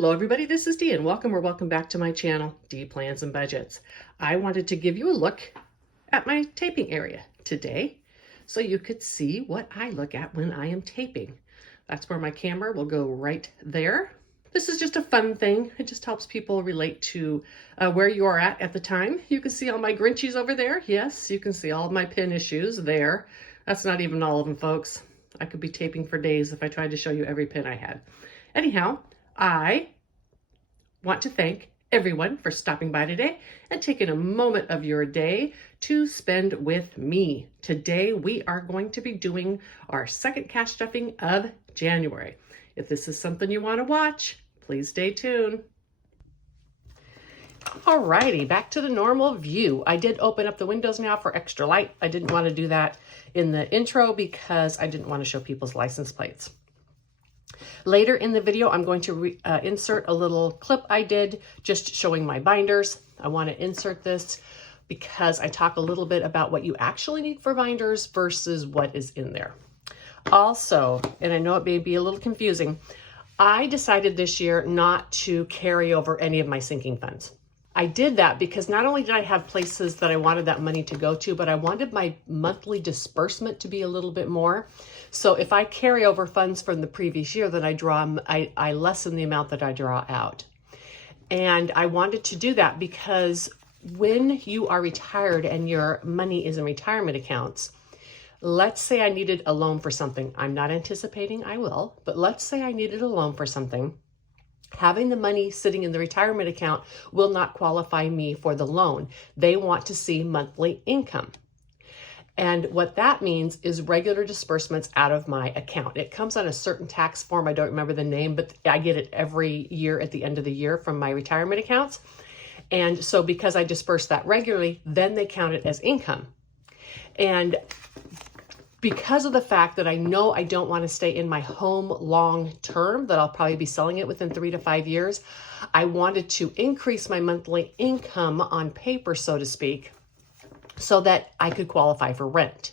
Hello everybody, this is Dee and welcome back to my channel, Dee Plans and Budgets. I wanted to give you a look at my taping area today so you could see what I look at when I am taping. That's where my camera will go right there. This is just a fun thing. It just helps people relate to where you are at the time. You can see all my Grinchies over there. Yes, you can see all of my pin issues there. That's not even all of them, folks. I could be taping for days if I tried to show you every pin I had. Anyhow, I want to thank everyone for stopping by today and taking a moment of your day to spend with me. Today, we are going to be doing our second cash stuffing of January. If this is something you want to watch, please stay tuned. Alrighty, back to the normal view. I did open up the windows now for extra light. I didn't want to do that in the intro because I didn't want to show people's license plates. Later in the video, I'm going to insert a little clip I did just showing my binders. I want to insert this because I talk a little bit about what you actually need for binders versus what is in there. Also, and I know it may be a little confusing, I decided this year not to carry over any of my sinking funds. I did that because not only did I have places that I wanted that money to go to, but I wanted my monthly disbursement to be a little bit more. So if I carry over funds from the previous year, then I lessen the amount that I draw out. And I wanted to do that because when you are retired and your money is in retirement accounts, let's say I needed a loan for something. I'm not anticipating I will, but let's say I needed a loan for something. Having the money sitting in the retirement account will not qualify me for the loan. They want to see monthly income. And what that means is regular disbursements out of my account. It comes on a certain tax form. I don't remember the name, but I get it every year at the end of the year from my retirement accounts. And so because I disperse that regularly, then they count it as income. And because of the fact that I know I don't want to stay in my home long term, that I'll probably be selling it within 3 to 5 years, I wanted to increase my monthly income on paper, so to speak, so that I could qualify for rent.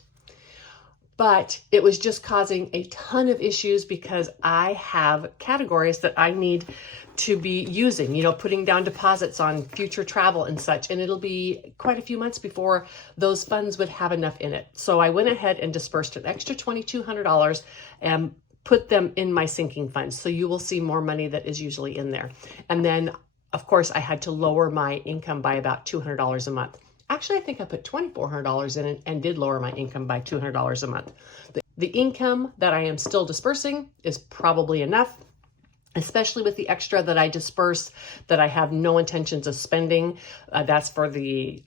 But it was just causing a ton of issues because I have categories that I need to be using, you know, putting down deposits on future travel and such. And it'll be quite a few months before those funds would have enough in it. So I went ahead and dispersed an extra $2,200 and put them in my sinking funds. So you will see more money that is usually in there. And then, of course, I had to lower my income by about $200 a month. Actually, I think I put $2,400 in it and did lower my income by $200 a month. The income that I am still dispersing is probably enough, especially with the extra that I disperse that I have no intentions of spending. That's for the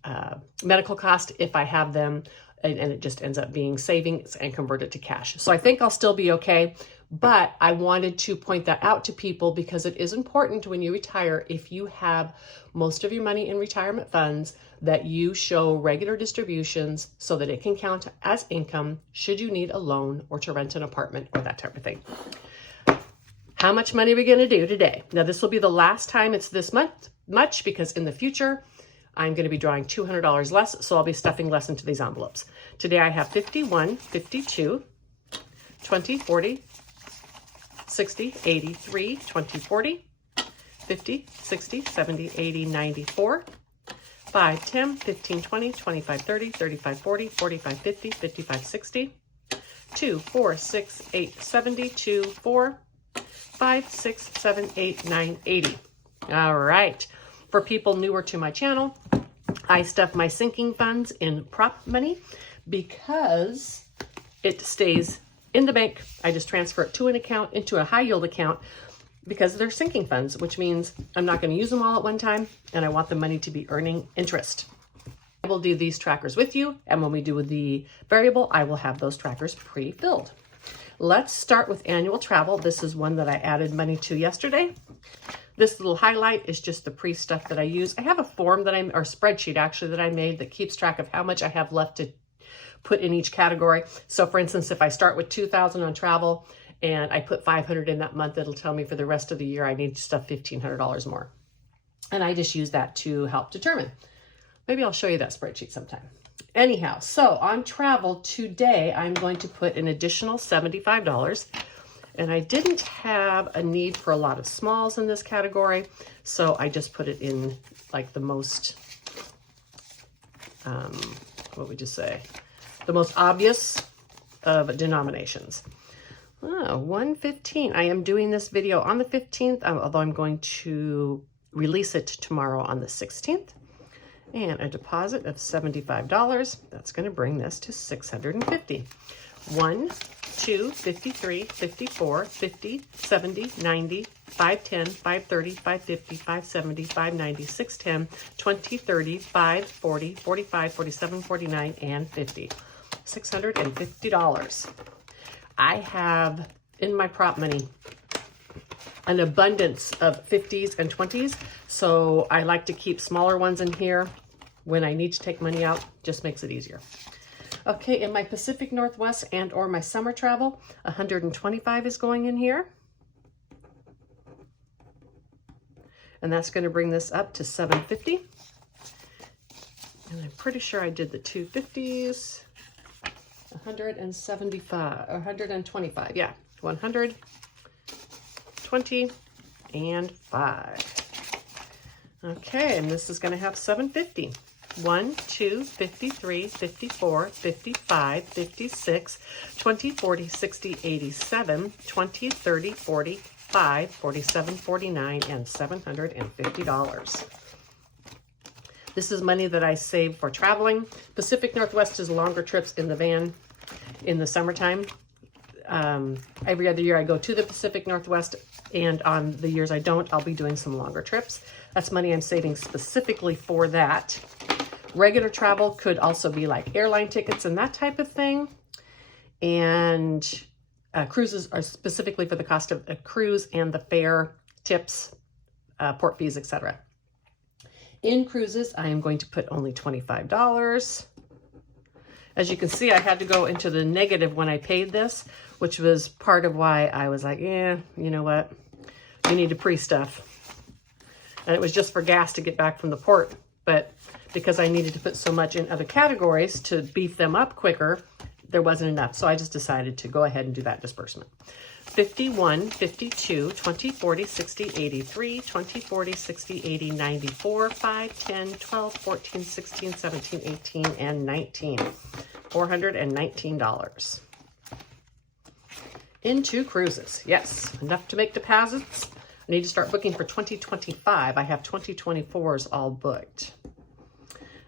medical cost if I have them, and it just ends up being savings and convert it to cash. So I think I'll still be okay, but I wanted to point that out to people because it is important when you retire, if you have most of your money in retirement funds, that you show regular distributions so that it can count as income should you need a loan or to rent an apartment or that type of thing. How much money are we going to do today? Now, this will be the last time it's this much because in the future, I'm going to be drawing $200 less, so I'll be stuffing less into these envelopes. Today, I have 51, 52, 20, 40, 60, 83, 20, 40, 50, 60, 70, 80, 94, 5, 10, 15, 20, 25, 30, 35, 40, 45, 50, 55, 60, 2, 4, 6, 8, 72, 4, 5, 6, 7, 8, 9, 80. All right. For people newer to my channel, I stuff my sinking funds in prop money because it stays in the bank. I just transfer it to an account, into a high yield account, because they're sinking funds, which means I'm not going to use them all at one time, and I want the money to be earning interest. I will do these trackers with you, and when we do the variable, I will have those trackers pre-filled. Let's start with annual travel. This is one that I added money to yesterday. This little highlight is just the pre-stuff that I use. I have a form that or spreadsheet actually that I made that keeps track of how much I have left to put in each category. So for instance, if I start with $2,000 on travel and I put $500 in that month, it'll tell me for the rest of the year I need to stuff $1,500 more. And I just use that to help determine. Maybe I'll show you that spreadsheet sometime. Anyhow, so on travel today, I'm going to put an additional $75. And I didn't have a need for a lot of smalls in this category, so I just put it in like the most, what would you say? The most obvious of denominations. Oh, 115. I am doing this video on the 15th, although I'm going to release it tomorrow on the 16th. And a deposit of $75. That's going to bring this to $650. 1, 2, 53, 54, 50, 70, 90, 510, 530, 550, 570, 590, 610, 20, 30, 5, 40, 45, 47, 49, and 50. $650. I have in my prop money an abundance of 50s and 20s, so I like to keep smaller ones in here when I need to take money out. Just makes it easier. Okay, in my Pacific Northwest and or my summer travel, 125 is going in here. And that's going to bring this up to 750. And I'm pretty sure I did the 250s. 175, or 125, yeah. 120 and 5. Okay, and this is going to have 750. 1, 2, 53, 54, 55, 56, 20, 40, 60, 87, 20, 30, 45, 47, 49, and $750. This is money that I save for traveling. Pacific Northwest is longer trips in the van in the summertime. Every other year I go to the Pacific Northwest, and on the years I don't, I'll be doing some longer trips. That's money I'm saving specifically for that. Regular travel could also be like airline tickets and that type of thing. And cruises are specifically for the cost of a cruise and the fare, tips, port fees, etc. In cruises, I am going to put only $25. As you can see, I had to go into the negative when I paid this, which was part of why I was like, yeah, you know what? You need to pre-stuff. And it was just for gas to get back from the port. But because I needed to put so much in other categories to beef them up quicker, there wasn't enough. So I just decided to go ahead and do that disbursement. 51, 52, 20, 40, 60, 83, 20, 40, 60, 80, 94, 5, 10, 12, 14, 16, 17, 18, and 19. $419. Into cruises. Yes, enough to make deposits. I need to start booking for 2025. I have 2024s all booked.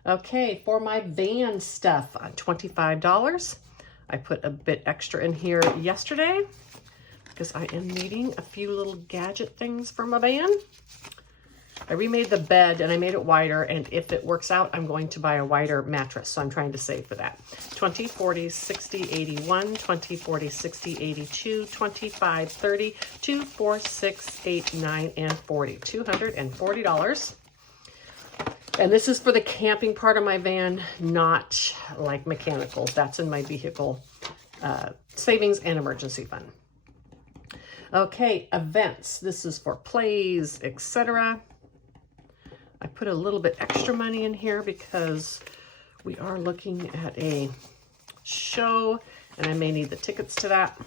Okay, for my van stuff, $25. I put a bit extra in here yesterday because I am needing a few little gadget things for my van. I remade the bed and I made it wider, and if it works out, I'm going to buy a wider mattress, so I'm trying to save for that. 20, 40, 60, 81, 20, 40, 60, 82, 25, 30, 2, 4, 6, 8, 9, and 40. $240. And this is for the camping part of my van, not like mechanicals. That's in my vehicle savings and emergency fund. Okay, events. This is for plays, etc. I put a little bit extra money in here because we are looking at a show and I may need the tickets to that.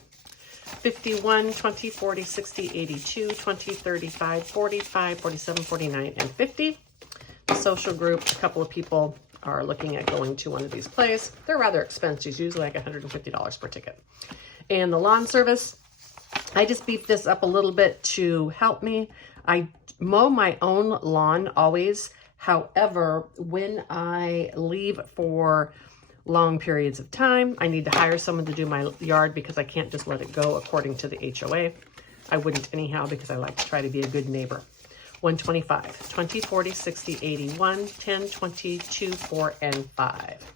51, 20, 40, 60, 82, 20, 35, 45, 47, 49, and 50. The social group, a couple of people are looking at going to one of these plays. They're rather expensive, usually like $150 per ticket. And the lawn service, I just beefed this up a little bit to help me. I mow my own lawn always. However, when I leave for long periods of time, I need to hire someone to do my yard because I can't just let it go according to the HOA. I wouldn't anyhow because I like to try to be a good neighbor. 125, 20, 40, 60, 81, 10, 20, 2, 4, and 5.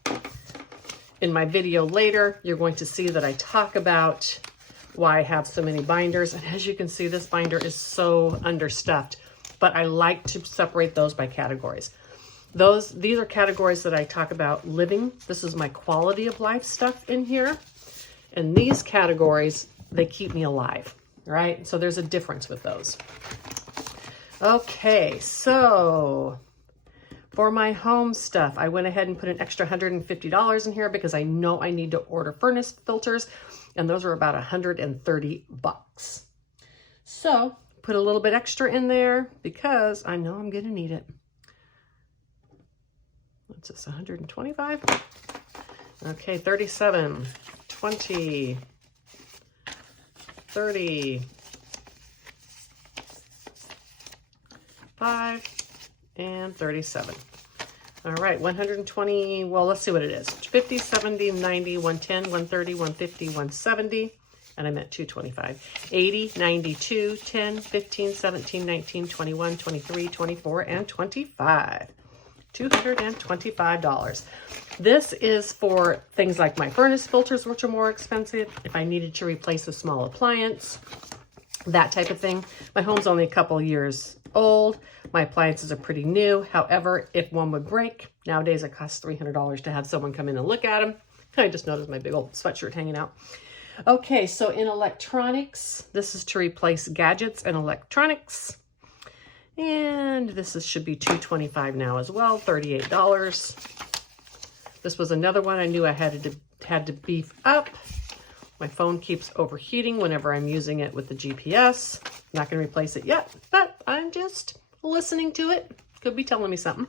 In my video later, you're going to see that I talk about why I have so many binders. And as you can see, this binder is so understuffed, but I like to separate those by categories. These are categories that I talk about living. This is my quality of life stuff in here. And these categories, they keep me alive, right? So there's a difference with those. Okay, so For my home stuff, I went ahead and put an extra $150 in here because I know I need to order furnace filters, and those are about 130 bucks. So put a little bit extra in there because I know I'm gonna need it. What's this, 125? Okay, 37, 20, 30, 5, and 37. All right, 120, well, let's see what it is. 50, 70, 90, 110, 130, 150, 170, and I meant 225. 80, 92, 10, 15, 17, 19, 21, 23, 24, and 25. $225. This is for things like my furnace filters, which are more expensive. If I needed to replace a small appliance, that type of thing. My home's only a couple years old. My appliances are pretty new. However, if one would break, nowadays it costs $300 to have someone come in and look at them. I just noticed my big old sweatshirt hanging out. Okay, so in electronics, this is to replace gadgets and electronics. And this should be $225 now as well, $38. This was another one I knew I had to beef up. My phone keeps overheating whenever I'm using it with the GPS. Not going to replace it yet, but I'm just listening to it. Could be telling me something.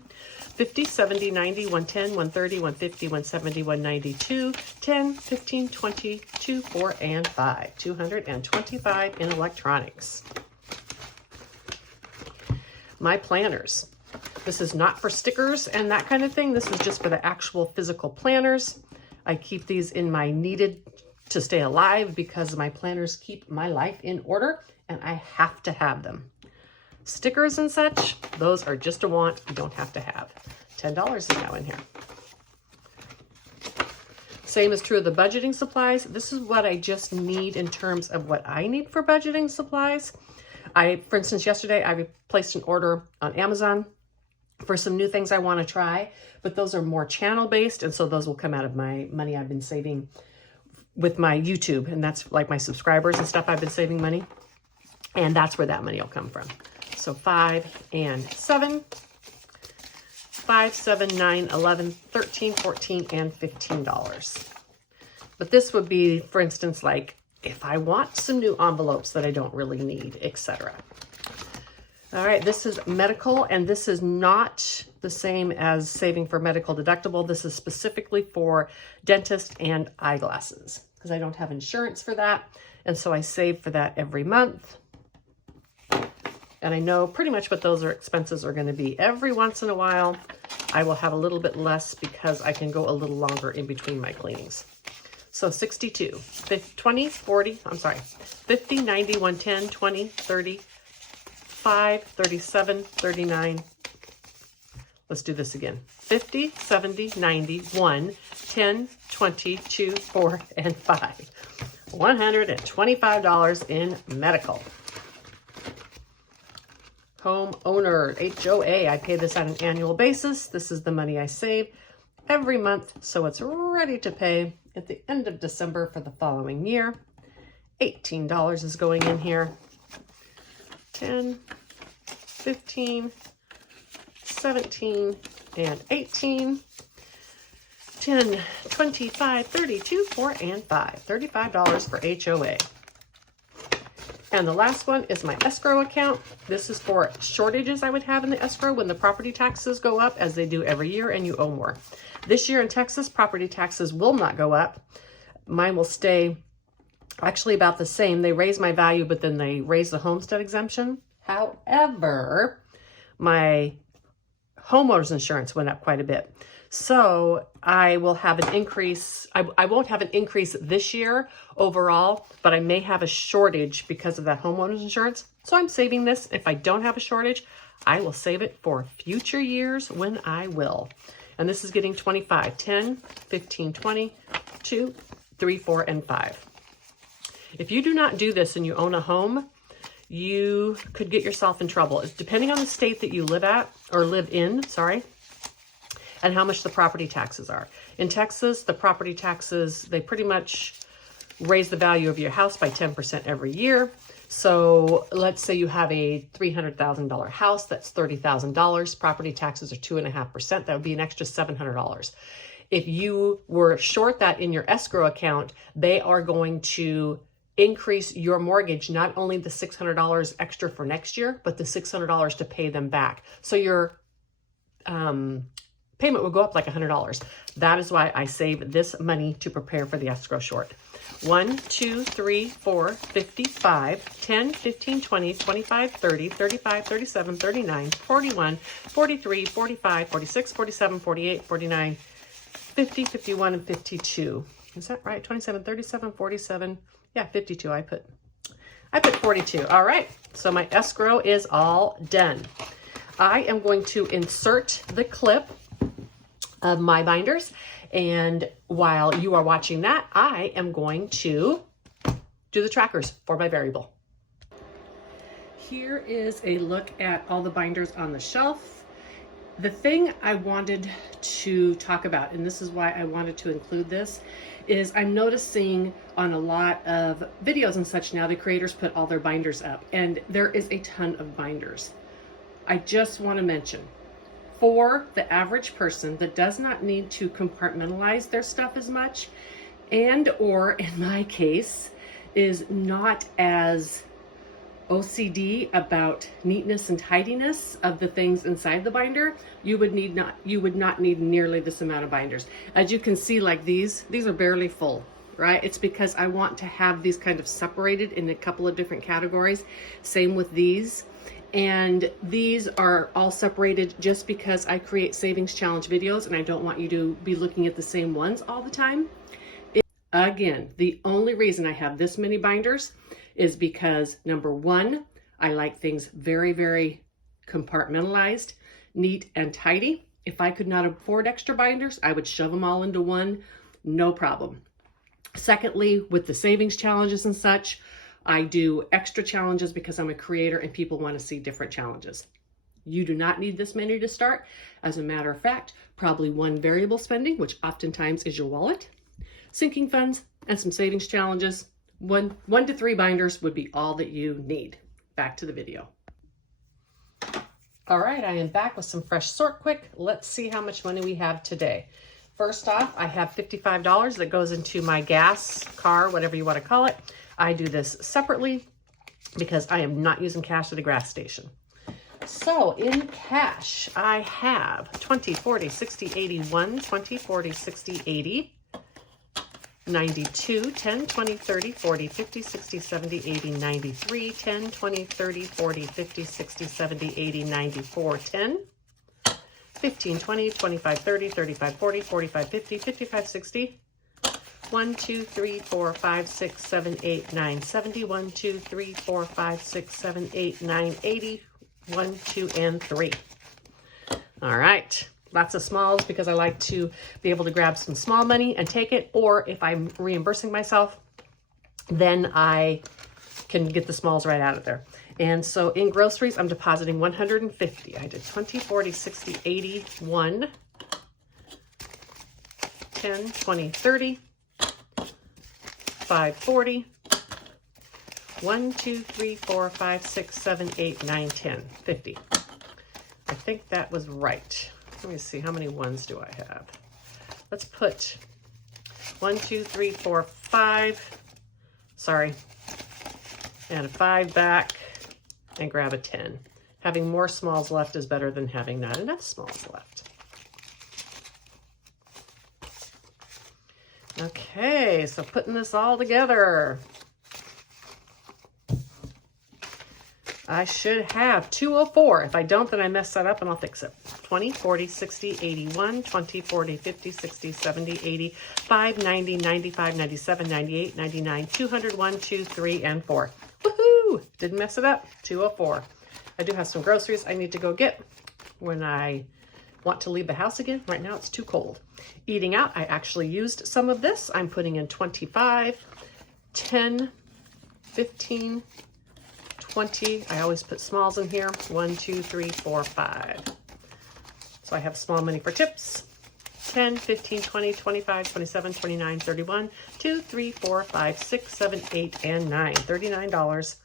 50, 70, 90, 110, 130, 150, 170, 192, 10, 15, 20, 2, 4, and 5. $225 in electronics. My planners. This is not for stickers and that kind of thing. This is just for the actual physical planners. I keep these in my needed to stay alive because my planners keep my life in order and I have to have them. Stickers and such, those are just a want. You don't have to have. $10 is now in here. Same is true of the budgeting supplies. This is what I just need in terms of what I need for budgeting supplies. For instance, yesterday I placed an order on Amazon for some new things I want to try, but those are more channel based. And so those will come out of my money I've been saving with my YouTube. And that's like my subscribers and stuff. I've been saving money and that's where that money will come from. So 5 and 7, 5, 7, 9, 11, 13, 14, and $15. But this would be, for instance, like if I want some new envelopes that I don't really need, etc. All right, this is medical, and this is not the same as saving for medical deductible. This is specifically for dentist and eyeglasses because I don't have insurance for that. And so I save for that every month. And I know pretty much what those expenses are going to be. Every once in a while, I will have a little bit less because I can go a little longer in between my cleanings. So 62, 20, 40, I'm sorry, 50, 90, 110, 20, 30, 5, 37, 39. Let's do this again. 50, 70, 90, 1, 10, 20, 2, 4, and 5. $125 in medical. Homeowner, HOA, I pay this on an annual basis. This is the money I save every month, so it's ready to pay at the end of December for the following year. $18 is going in here. 10, 15, 17, and 18. 10, 25, 32, 4, and 5. $35 for HOA. And the last one is my escrow account. This is for shortages I would have in the escrow when the property taxes go up, as they do every year, and you owe more. This year in Texas, property taxes will not go up. Mine will stay actually about the same. They raise my value, but then they raise the homestead exemption. However, my homeowner's insurance went up quite a bit. So I will have an increase. I won't have an increase this year overall, but I may have a shortage because of that homeowner's insurance. So I'm saving this. If I don't have a shortage, I will save it for future years when I will. And this is getting 25, 10, 15, 20, 2, 3, 4, and 5. If you do not do this and you own a home, you could get yourself in trouble. Depending on the state that you live at, or live in, sorry, and how much the property taxes are. In Texas, the property taxes, they pretty much raise the value of your house by 10% every year. So let's say you have a $300,000 house, that's $30,000. Property taxes are 2.5%. That would be an extra $700. If you were short that in your escrow account, they are going to increase your mortgage, not only the $600 extra for next year, but the $600 to pay them back. So your payment will go up like $100. That is why I save this money to prepare for the escrow short. 1, 2, 3, 4, 55, 10, 15, 20, 25, 30, 35, 37, 39, 41, 43, 45, 46, 47, 48, 49, 50, 51, and 52. Is that right? 27, 37, 47. Yeah, 52. I put 42. All right. So my escrow is all done. I am going to insert the clip of my binders. And while you are watching that, I am going to do the trackers for my variable. Here is a look at all the binders on the shelf. The thing I wanted to talk about, and this is why I wanted to include this, is I'm noticing on a lot of videos and such now, the creators put all their binders up, and there is a ton of binders. I just want to mention, for the average person that does not need to compartmentalize their stuff as much, and or in my case, is not as OCD about neatness and tidiness of the things inside the binder, you would not need nearly this amount of binders. As you can see, like these are barely full, right? It's because I want to have these kind of separated in a couple of different categories. Same with these. And these are all separated just because I create savings challenge videos and I don't want you to be looking at the same ones all the time. Again, the only reason I have this many binders is because, number one, I like things very, very compartmentalized, neat and tidy. If I could not afford extra binders, I would shove them all into one, no problem. Secondly, with the savings challenges and such, I do extra challenges because I'm a creator and people want to see different challenges. You do not need this many to start. As a matter of fact, probably one variable spending, which oftentimes is your wallet, sinking funds, and some savings challenges. One to three binders would be all that you need. Back to the video. All right, I am back with some fresh sort quick. Let's see how much money we have today. First off, I have $55 that goes into my gas, car, whatever you want to call it. I do this separately because I am not using cash at a gas station. So in cash, I have 20, 40, 60, 81, 20, 40, 60, 80, 92, 10, 20, 30, 40, 50, 60, 70, 80, 93, 10, 20, 30, 40, 50, 60, 70, 80, 94, 10, 15, 20, 25, 30, 35, 40, 45, 50, 55, 60, 1, 2, 3, 4, 5, 6, 7, 8, 9, 70, 1, 2, 3, 4, 5, 6, 7, 8, 9, 80, 1, 2, and 3. All right. Lots of smalls because I like to be able to grab some small money and take it, or if I'm reimbursing myself, then I can get the smalls right out of there. And so in groceries, I'm depositing 150. I did 20, 40, 60, 80, 1, 10, 20, 30, 5, 40, 1, 2, 3, 4, 5, 6, 7, 8, 9, 10, 50. I think that was right. Let me see, how many ones do I have? Let's put 1, 2, 3, 4, 5. Sorry. And a 5 back and grab a 10. Having more smalls left is better than having not enough smalls left. Okay, so putting this all together. I should have 204. If I don't, then I mess that up and I'll fix it. 20, 40, 60, 81, 20, 40, 50, 60, 70, 80, 5, 90, 95, 97, 98, 99, 200, 1, 2, 3, and 4. Woohoo! Didn't mess it up. 204. I do have some groceries I need to go get when I want to leave the house again. Right now it's too cold. Eating out, I actually used some of this. I'm putting in 25, 10, 15, 20. I always put smalls in here. 1, 2, 3, 4, 5. So I have small money for tips. 10, 15, 20, 25, 27, 29, 31, 2, 3, 4, 5, 6, 7, 8, and 9. $39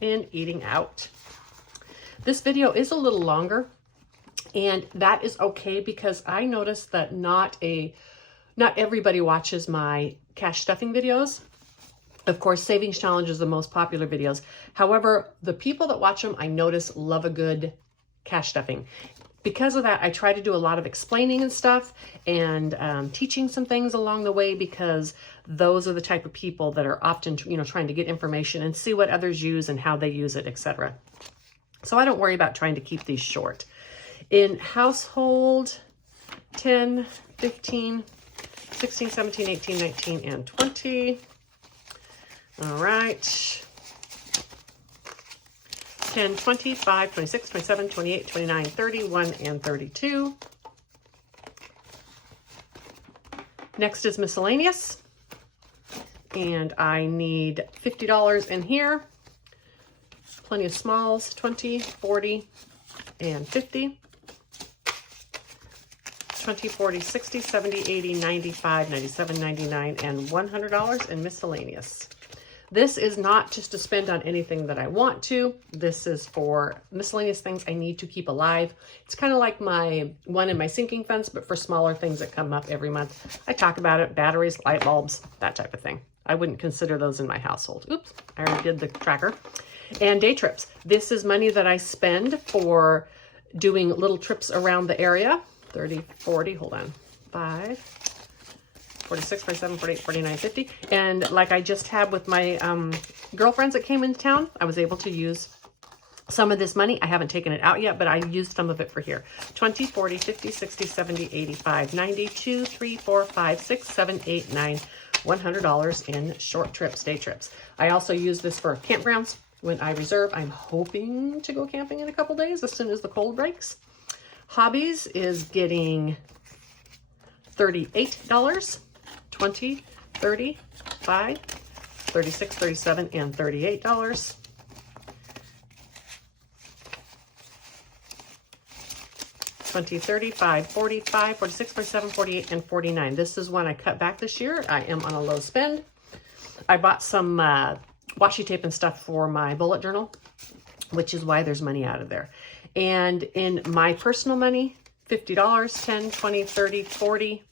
and eating out. This video is a little longer, and that is okay because I noticed that not everybody watches my cash stuffing videos. Of course, Savings Challenge is the most popular videos. However, the people that watch them, I notice, love a good cash stuffing. Because of that, I try to do a lot of explaining and stuff and teaching some things along the way, because those are the type of people that are often, trying to get information and see what others use and how they use it, etc. So I don't worry about trying to keep these short. In household, 10, 15, 16, 17, 18, 19, and 20. All right. 10, 25, 26, 27, 28, 29, 31, and 32. Next is miscellaneous. And I need $50 in here. Plenty of smalls, 20, 40, and 50. 20, 40, 60, 70, 80, 95, 97, 99, and $100 in miscellaneous. This is not just to spend on anything that I want to. This is for miscellaneous things I need to keep alive. It's kind of like my one in my sinking funds, but for smaller things that come up every month. I talk about it, batteries, light bulbs, that type of thing. I wouldn't consider those in my household. Oops, I already did the tracker. And day trips. This is money that I spend for doing little trips around the area. 30, 40, hold on, 5, 46, 47, 48, 49, 50. And like I just had with my girlfriends that came into town, I was able to use some of this money. I haven't taken it out yet, but I used some of it for here. 20, 40, 50, 60, 70, 85, 90, 2, 3, 4, 5, 6, 7, 8, 9, $100 in short trips, day trips. I also use this for campgrounds when I reserve. I'm hoping to go camping in a couple days as soon as the cold breaks. Hobbies is getting $38, 20, 30, 5, 36, 37, and $38. $20, 35, 45, 46, 47, 48, and 49. This is one I cut back this year. I am on a low spend. I bought some washi tape and stuff for my bullet journal, which is why there's money out of there. And in my personal money, $50, 10, 20, 30, 40.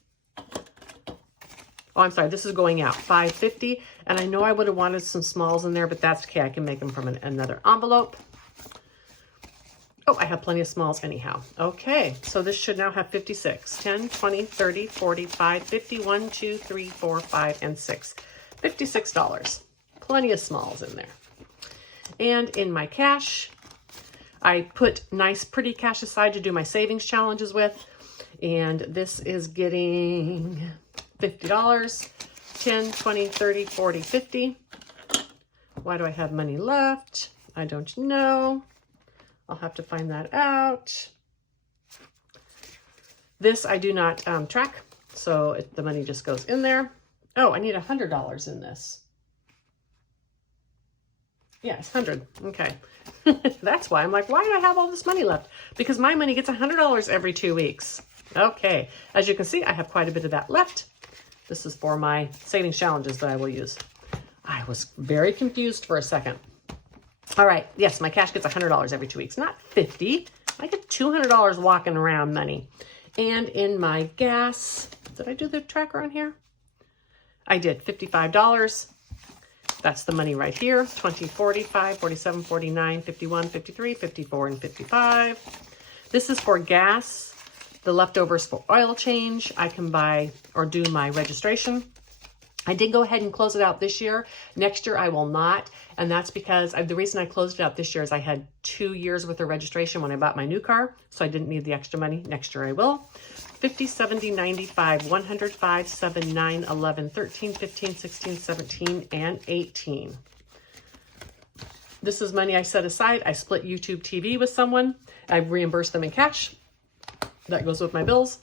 Oh, I'm sorry, this is going out, $5.50. And I know I would have wanted some smalls in there, but that's okay. I can make them from another envelope. Oh, I have plenty of smalls anyhow. Okay, so this should now have 56. 10, 20, 30, 45, 51, 2, 3, 4, 5, and 6. $56. Plenty of smalls in there. And in my cash, I put nice, pretty cash aside to do my savings challenges with. And this is getting $50, 10, 20, 30, 40, 50. Why do I have money left? I don't know. I'll have to find that out. This I do not track, so the money just goes in there. Oh, I need $100 in this. Yes, 100. Okay. That's why I'm like, why do I have all this money left? Because my money gets $100 every 2 weeks. Okay. As you can see, I have quite a bit of that left. This is for my savings challenges that I will use. I was very confused for a second. All right. Yes, my cash gets $100 every 2 weeks, not 50. I get $200 walking around money. And in my gas, did I do the tracker on here? I did $55. That's the money right here. 20, 45, 47, 49, 51, 53, 54, and 55. This is for gas. The leftovers for oil change. I can buy or do my registration. I did go ahead and close it out this year. Next year I will not. And that's because the reason I closed it out this year is I had 2 years worth of registration when I bought my new car. So I didn't need the extra money. Next year I will. 50, 70, 95, 105, 7, 9, 11, 13, 15, 16, 17, and 18. This is money I set aside. I split YouTube TV with someone. I reimbursed them in cash. That goes with my bills.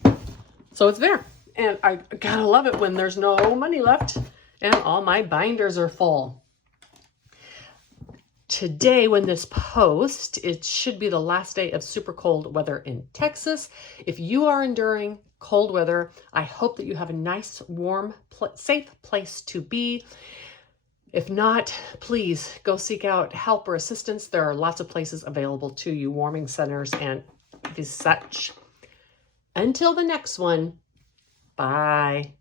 So it's there. And I gotta love it when there's no money left and all my binders are full. Today, when this posts, it should be the last day of super cold weather in Texas. If you are enduring cold weather, I hope that you have a nice, warm, safe place to be. If not, please go seek out help or assistance. There are lots of places available to you, warming centers and the such. Until the next one, bye.